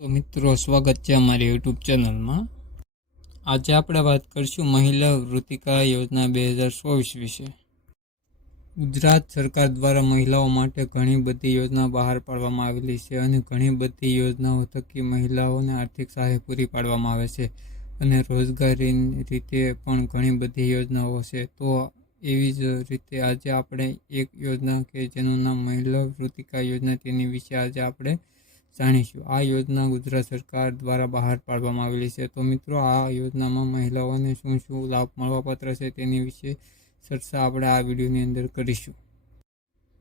તો મિત્રો, સ્વાગત છે અમારી યુટ્યુબ ચેનલમાં. આજે આપણે વાત કરીશું મહિલા વૃત્તિકા યોજના બે હજાર ચોવીસ વિશે. ગુજરાત સરકાર દ્વારા મહિલાઓ માટે ઘણી બધી યોજના બહાર પાડવામાં આવેલી છે અને ઘણી બધી યોજનાઓ થકી મહિલાઓને આર્થિક સહાય પૂરી પાડવામાં આવે છે અને રોજગારી રીતે પણ ઘણી બધી યોજનાઓ છે. તો એવી જ રીતે આજે આપણે એક યોજના કે જેનું નામ મહિલા વૃત્તિકા યોજના તેની વિશે આજે આપણે જાણીશું. આ યોજના ગુજરાત સરકાર દ્વારા બહાર પાડવામાં આવેલી છે. તો મિત્રો, આ યોજનામાં મહિલાઓને શું શું લાભ મળવાપાત્ર છે તેની વિશે ચર્ચા આપણે આ વિડીયોની અંદર કરીશું.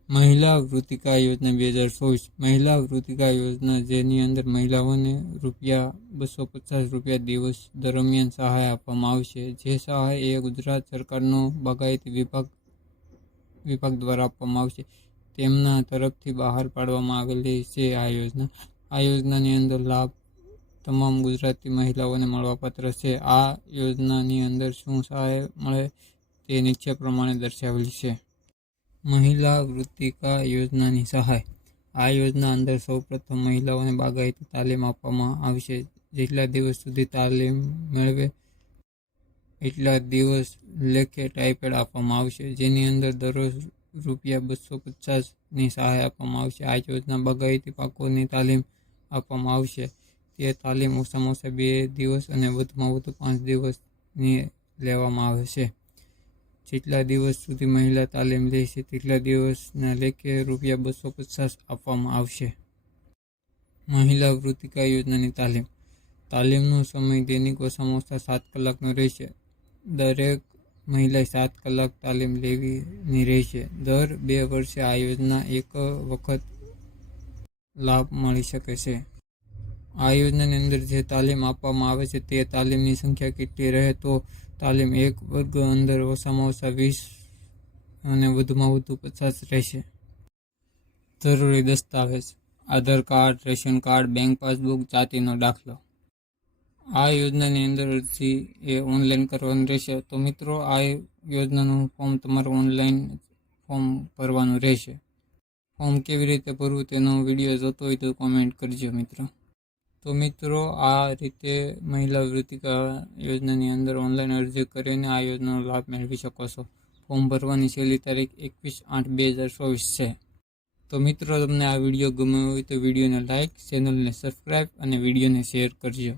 મહિલા વૃત્તિકા યોજના બે હજાર ચોવીસ. મહિલા વૃત્તિકા યોજના જેની અંદર મહિલાઓને રૂપિયા બસો પચાસ રૂપિયા દિવસ દરમિયાન સહાય આપવામાં આવશે. જે સહાય એ ગુજરાત સરકારનો બાગાયતી વિભાગ વિભાગ દ્વારા આપવામાં આવશે. તેમના તરફથી બહાર પાડવામાં આવેલી છે આ યોજના. આ યોજનાની અંદર લાભ તમામ ગુજરાતી મહિલાઓને મળવાપાત્ર છે. આ યોજનાની અંદર શું સહાય મળે તે નીચે પ્રમાણે દર્શાવેલી છે. મહિલા વૃત્તિકા યોજનાની સહાય. આ યોજના અંદર સૌપ્રથમ મહિલાઓને બાગાયતી તાલીમ આપવામાં આવશે જેટલા દિવસ સુધી તાલીમ મેળવે એટલા દિવસ લેખે ટાઈપેડ આપવામાં આવશે. જેની અંદર દરરોજ રૂપિયા બસો પચાસની સહાય આપવામાં આવશે. આ યોજના બગાયતી પાકોની તાલીમ આપવામાં આવશે. તે તાલીમ ઓછામાં ઓછા બે દિવસ અને વધુમાં વધુ પાંચ દિવસની લેવામાં આવે છે જેટલા દિવસ સુધી મહિલા તાલીમ લે છે, તેટલા દિવસના લેખે રૂપિયા બસો પચાસ આપવામાં આવશે. મહિલા વૃત્તિકા યોજનાની તાલીમ. તાલીમનો સમય દૈનિક ઓછામાં ઓછા સાત કલાકનો રહેશે. દરેક મહિલાએ સાત કલાક તાલીમ લેવીની રહેશે. દર બે વર્ષે આ યોજના એક વખત લાભ મળી શકે છે. આ યોજનાની અંદર જે તાલીમ આપવામાં આવે છે તે તાલીમની સંખ્યા કેટલી રહે તો તાલીમ એક વર્ગ અંદર ઓછામાં ઓછા વીસ અને વધુમાં વધુ પચાસ રહેશે. જરૂરી દસ્તાવેજ, Aadhaar card, ration card, bank passbook, જાતિનો દાખલો. આ યોજનાની અંદર અરજી એ ઓનલાઈન કરવાની રહેશે. તો મિત્રો, આ યોજનાનું ફોર્મ તમારે ઓનલાઈન ફોર્મ ભરવાનું રહેશે. ફોર્મ કેવી રીતે ભરવું તેનો વીડિયો જોતો હોય તો કોમેન્ટ કરજો મિત્રો. તો મિત્રો, આ રીતે મહિલા વૃત્તિકા યોજનાની અંદર ઓનલાઈન અરજી કરીને આ યોજનાનો લાભ મેળવી શકો છો. ફોર્મ ભરવાની છેલ્લી તારીખ એકવીસ આઠ બે હજાર ચોવીસ છે. તો મિત્રો, તમને આ વીડિયો ગમ્યો હોય તો વિડીયોને લાઇક ચેનલને સબસ્ક્રાઈબ અને વિડીયોને શેર કરજો.